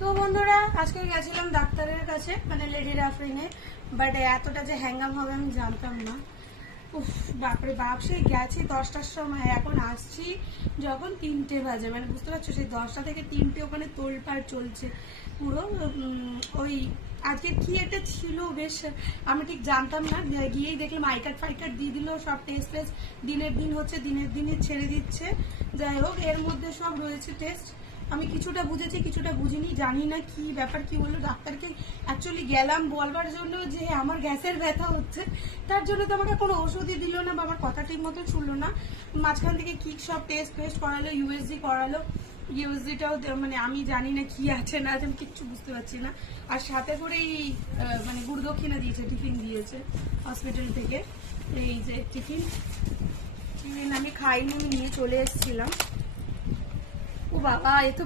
তো বন্ধুরা আজকে গেছিলাম ডাক্তারের কাছে, মানে লেডি রাফরিনে। বাট এতটা যে হ্যাঙ্গাম হবে আমি জানতাম না। উফ, বাপরে বাপ, সেই গেছি 10টার সময়, এখন আসছি যখন 3টে বাজে। মানে বুঝতে পারছো, সেই 10টা থেকে 3টে ওখানে তোলপাড় চলছে পুরো। ওই আজকে কি একটা ছিল বেশ, আমি ঠিক জানতাম না, গিয়েই দেখলাম আই কার্ড ফাই কার্ড দিয়ে দিল, সব টেস্ট টেস্ট দিনের দিন হচ্ছে, দিনের দিনে ছেড়ে দিচ্ছে। যাই হোক, এর মধ্যে সব রয়েছে টেস্ট। আমি কিছুটা বুঝেছি, কিছুটা বুঝিনি, জানি না কি ব্যাপার কি বললো। ডাক্তারকে অ্যাকচুয়ালি গেলাম বলবার জন্য যে আমার গ্যাসের ব্যথা হচ্ছে, তার জন্য তো আমাকে কোনো ওষুধই দিল না বা আমার কথা ঠিক মতো শুনলো না। মাঝখান থেকে কি সব টেস্ট ফেস্ট করালো, ইউএসজি করালো। ইউএসজিটাও মানে আমি জানি না কি আছে না আছে, আমি কিচ্ছু বুঝতে পারছি না। আর সাথে করেই মানে গুরুদক্ষিণা দিয়েছে, টিফিন দিয়েছে হসপিটাল থেকে। এই যে টিফিন আমি খাইনি, আমি নিয়ে চলে এসেছিলাম। ও বাবা, এ তো